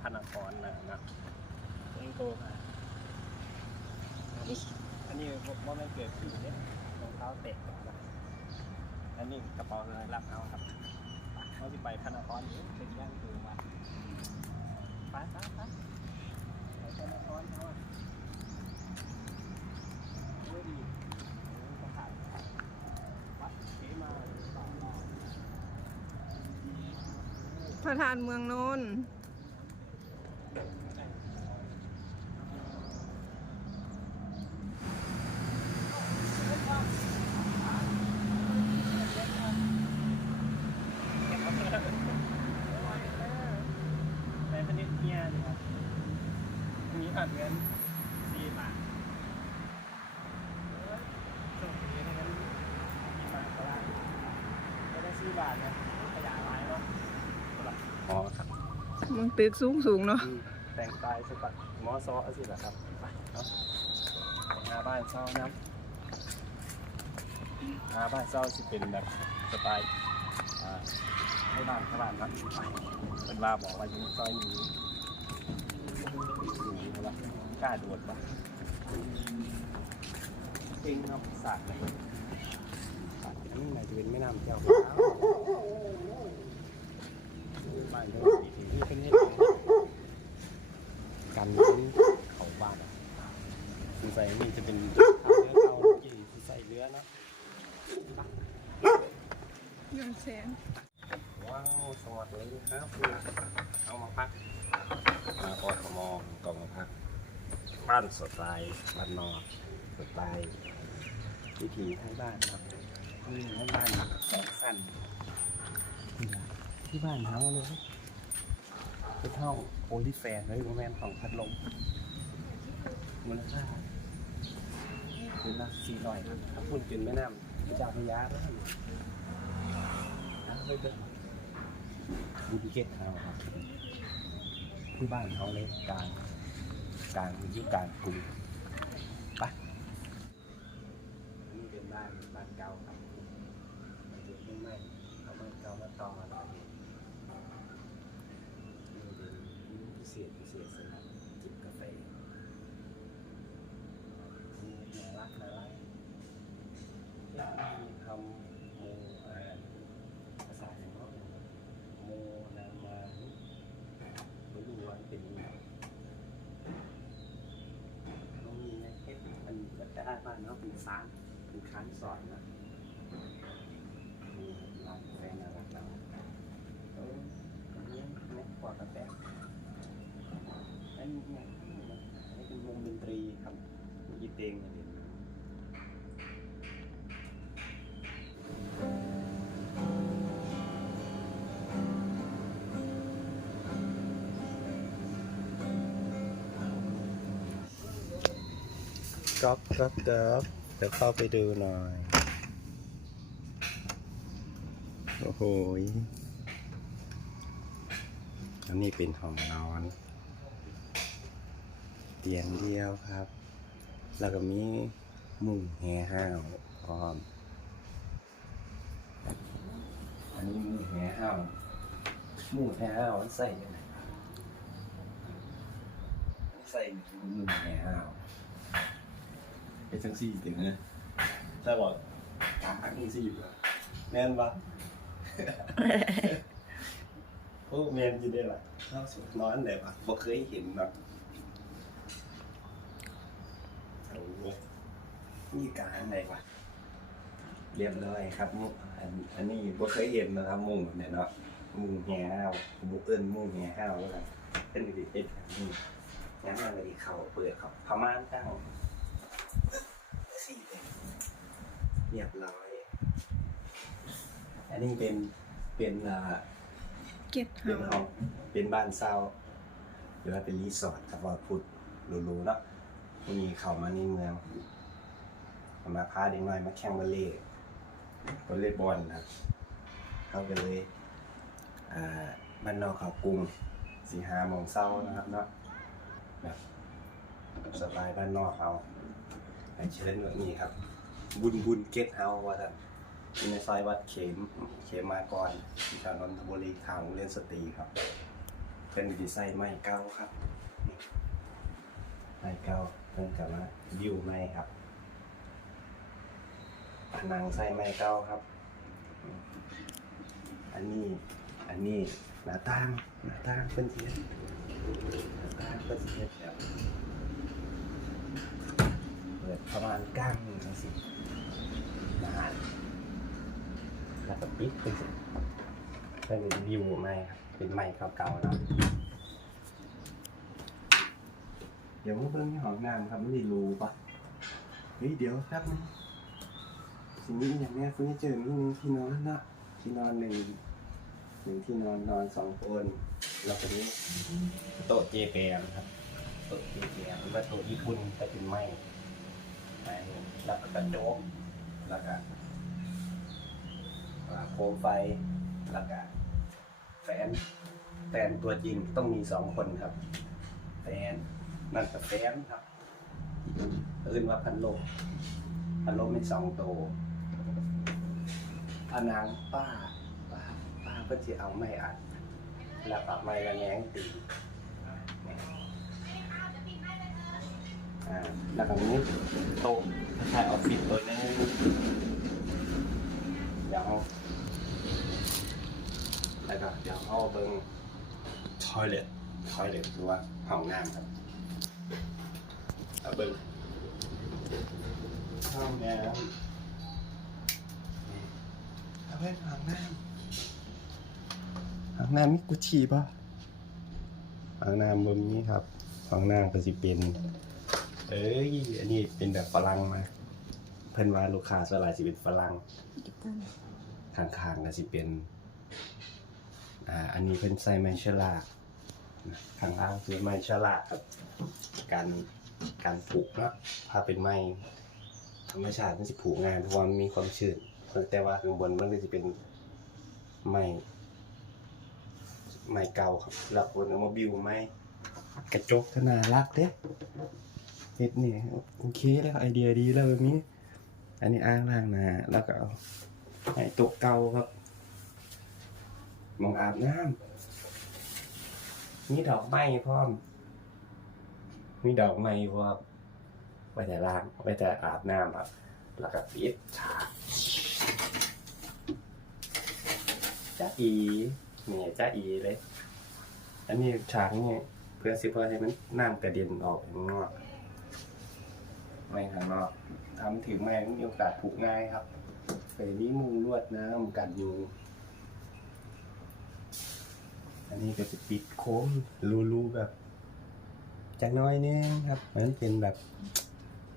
พระนครนะนะเองโตมาอันนี้ว่าม่นเกิดขึ้นเนี่ยรองเท้าเตะก่อนนะอันนี้กระเป๋าเลยรับเอาครับเขาจะไปพระนครอยู่เป็นย่างคือมาไปไปไปไปพระนครเขาอะเฮ้ยดีโอ้ยประกาศวัดเขมาต่อต่อพระธาตุเมืองนนท์ ในพนิชเนียนี่ครับมีอัดเงินสี่บาทส่งนี้ในนั้นสี่บาทก็ได้ไม่ได้สี่บาทเนี่ยขยายไว้เนาะอ๋อครับ เมือง ตึกสูงสูงเนาะแต่งกายสกัดมอซอสิล่ะครับไปเนาะหน้าบ้านเศร้าน้ำหน้าบ้านเศร้าสิเป็นแบบสไตล์ให้บ้านข้าบ้านครับเป็นว่าบอกว่าอยู่ซอยนี้อยู่แล้วกล้าโดดปะเองครับสาดไหนสาดนนี้ไหนจะเป็นแม่น้ำเจ้า นเดิมสีที่เป็นเฮ็ดเองกันเขาบ้านสงสัยนี่จะเป็นเรือเขากี่ใส่เรือนะเงินแสนว้าวสวัสดีครับเอามาพักมาปอดมองก็มาพัก บ้านสไตล์บ้านนอกสไตล์วิถีให้บ้านครับนี่ให้บ้านสั้น ที่บ้านเฮาเลยเป็นห้องโอลิแฟนเลยโมแมนของพัดลมมูลค่าคืนละสี่ร้อยครับถ้าพูดเป็นแม่น้ำพระเจ้าพระยาแล้วนะไปเบิ่งบูติเกตเฮาครับที่บ้านเขาเลยกลางกลางอยุคกลางกรุงไปอันนี้เป็นบ้านบ้านเก่าครับมันอยู่ไม่ไม่เอาบ้านเก่ามาต่อมาเลยนี่เป็นพิเศ ษพิเศษสำหรับจิบกาแฟมีน่ารักน่ารักที่ทำโมอานภาษาอย่างว่าโมนามาไม่รู้ว่าเป็นยังไงเรามีในเทปมันแบบแต่บ้านเนาะเป็นซานเป็นค้านสอนนะมีร้านกาแฟน่ารักเราเอออันนี้แม็กกว่ากาแฟ เนี่ยนี่เป็นวงดนตรีครับมีเตงอะไรก๊อปก๊อปก๊อปเดี๋ยวเข้าไปดูหน่อย โอ้โห อันนี้เป็นห้องนอน เตียงเดียวครับ แล้วก็มีมุ้งแห่ห้าวพร้อม อันนี้มุ้งแห่ห้าวมุ้งแห่ห้าวมันใส่ยังไงใส่มุ้งแห่ห้าวเป็นจังซี่ถึงนะถ้าบอกตามจังซี่อยู่อะแม่นปะโอ้แม่นอยินได้ละเราสวนนอนไหนปะบ่เคยเห็นแบบเอาเว้ย นี่การไหนวะเรียบร้อยครับมุอันอันนี้บ่เคยเห็นนะครับมุงเนี่ยเนาะมุงแห่ห้าวบุกเอิ้นมุงแห่ห้าวว่ากันเป็นวิธีเอ็ดแบบนี้งั้นอะไรเขาเปิดเขาพม่านตั้งสี่เลยเรียบร้อย อันนี้เป็นเป็นอ่าเก็ตเป็นเฮาห้องเป็นบ้านเช่าหรือว่าเป็นรีสอร์ทครับว่าพุดหรูๆเนาะมีเข้ามาในเมือง มาพาเด็กน้อยมาแข่งวอลเลย์วอลเลย์บอลครับเข้าไปเลยอ่าบ้านนอกเขากรุงสีหาโมงเศร้านะครับเนาะแบบสไตล์บ้านนอกเขาไปเชิญแบบนี้ครับ บุญบุญเกตเฮาว่าท่านอยู่ในซอยวัดเขมเขมมาก่อนที่ถวนนทบุรีทางโรงเรียนสตรีครับ เป็นดีไซน์ไม้เก่าครับไม้เก่าเพิ่นกับมาวิวไม้ครับ ผนังใส่ไม้เก่าครับ อันนี้อันนี้หน้าต่างหน้าต่างเพิ่นสิเฮ็ดหน้าต่างเพิ่นสิเฮ็ดแบบเปิดประมาณกลางหนึ่งจังซี่นะฮะแล้วก็ปิดเป็นสิเป็นวิวไม้ครับเป็นไม้เก่าๆเนาะเดี๋ยวมาเบิ่งในห้องน้ำครับไมันสิรูปะเฮ้ยเดี๋ยวแป๊บนึง สิ่นี้อย่างแม่เพิ่งจะเจอมีหนึ่งที่นอนนะที่นอนหนึ่งหนึ่งที่นอนนอนสองคนแล้วก็นี้โต๊ะเจแปมครับโต๊ะเจแปมว่าโต๊ะญี่ปุ่นแต่เป็นไม้ไม้แล้วก็กระจกแล้วก็โคมไฟแล้วก็แฟนแฟนตัวจริงต้องมีสองคนครับ แฟนนั่นกับแฟนครับอื่นว่าพันลมพันลมมีสองตัว ผนังป้าป้าป้าก็จะเอาไม้อัด แล้วปรับไม้ละแงงตีอ่าแล้วก็นี้โต๊ะใช้ออฟฟิศตัวนึงเดี๋ยวเอาแล้วก็เดี๋ยวเอาเบิ้งทอยเล็ตทอยเล็ตหรือว่าห้องน้ำครับเอาเบิ้งห้องน้ำ ทางห้องน้ำห้องน้ำมีกุชีป่ะห้องน้ำบนนี้ครับห้องน้ำก็สิเป็นเอ้ยอันนี้เป็นแบบฝรั่งมาเพิ่นว่าลูกค้าส่วนหลายสิเป็นฝรั่งข้างๆก็สิเป็นอ่าอันนี้เพิ่นใส่ไม้ฉลากข้างล่างคือไม้ฉลากครับการการผูกนะถ้าเป็นไม้ธรรมชาติมันสิผูกง่ายเพราะว่ามีความชื้น แต่ว่าข้างบนมันก็สิเป็นไม้ไม้เก่าครับแล้วคนเอามาบิวไม้กระจกก็น่ารักเด้เฮ็ดนี่โอเคแล้วไอเดียดีแล้วแบบนี้ อันนี้อ้างล่างนาแล้วก็เอาไอ้โต๊ะเก่าครับมองอาบน้ำมีดอกไม้พร้อม มีดอกไม้พร้อมไว้แต่ล้างไว้แต่อาบน้ำครับ แล้วก็ปิดฉาก จ้าอีเนี่ยจ้าอีเลย อันนี้ฉากนี่เพื่อสิเพื่อให้มันน้ำกระเด็นออกข้างนอกไม่ข้างนอกทำถึงแม่มีโอกาสผูกง่ายครับไปนี้มุงลวดน้ำกันยุงอันนี้ก็จะปิดโค้งรูๆแบบจักน้อยนึงครับ เหมือนเป็นแบบ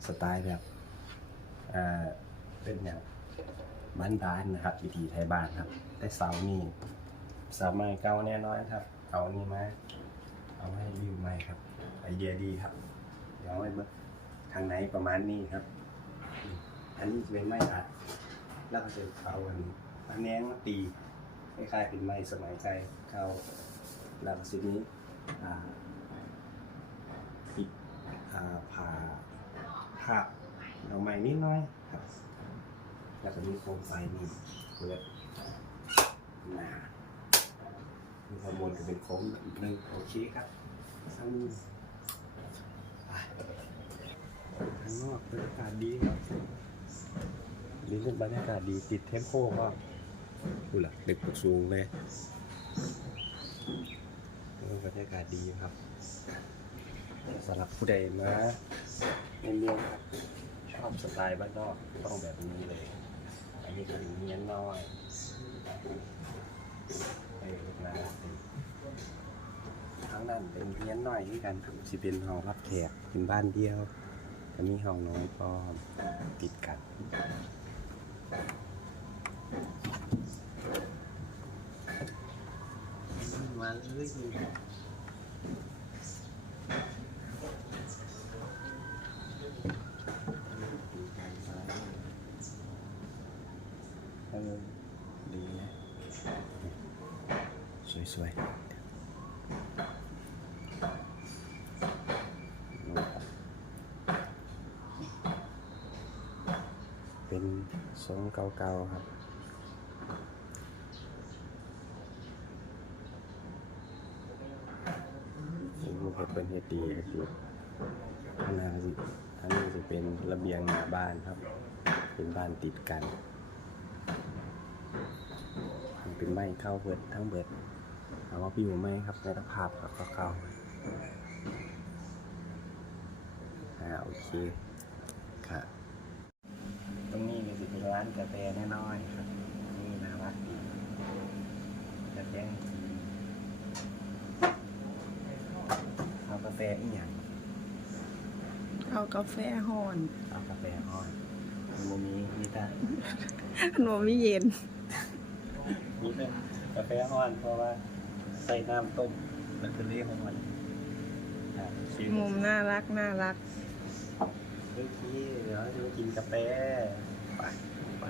สไตล์แบบ อ่า เป็นอย่าง บ้านๆนะครับวิถีไทยบ้านครับแต่เสานี่สามารถเก้าแน่นอนครับเอานี่มาเอาให้รีวิวใหม่ครับไอเดียดีครับเดี๋ยวเอาไว้เบิ่งทางไหนประมาณนี้ครับ อันนี้จะเป็นไม้อัดแล้วก็จะเอาอันอันแนงมาตีคล้ายๆเป็นไม้สมัยไกลเก่าแล้วก็สินี้อ่าปิดอ่าผ่าภาพเอาไม้นิดหน้อยครับ แล้วก็มีโคมไฟนี่เปิดหนามีฮอร์โมนก็เป็นโค้งอีกหนึ่งโอเคครับซ้ำนี่ไปข้างนอกบรรยากาศดีครับดีเป็นบรรยากาศดีติดเทมโปก็ดูล่ะเด็กปกสูงเลยเออบรรยากาศดีครับสำหรับผู้ใดมาในเมืองครับชอบสไตล์บ้านนอกต้องแบบนี้เลย อันนี้ก็เนียนน้อยเออมาทางนั้นเป็นเพี้ยนน่อยที่กันสิเป็นห้องรับแขกเป็นบ้านเดียวจะมีห้องน้อยพร้อมติดกันมาเลยเออดีนะ สวยเป็นทรงเก่าๆครับอเฮ็ดเป็นเฮ็ดดีเฮ็ดดีข้านาสิทางนี้จะเป็นระเบียงหน้าบ้านครับ เป็นบ้านติดกันมันเป็นไม้เข้าเบิดทั้งเบิด เอาว่าพี่อยู่ไหมครับในสภาพครับเข้าๆอ่าโอเคค่ะตรงนี้ก็จะเป็นร้านกาแฟน้อยๆครับนี่น่ารักดีกาแฟทีเอากาแฟอีกอย่างเอากาแฟห่อนเอากาแฟอ่อนโมมีมีแต่หนูไม่เย็น มีแต่กาแฟอ่อนเพราะว่า ใส่น้ำต้มมันจะเรียกของมันอะชิมมุมน่ารักน่ารัก เมื่อกี้เดี๋ยวจะมากินกาแฟไปไป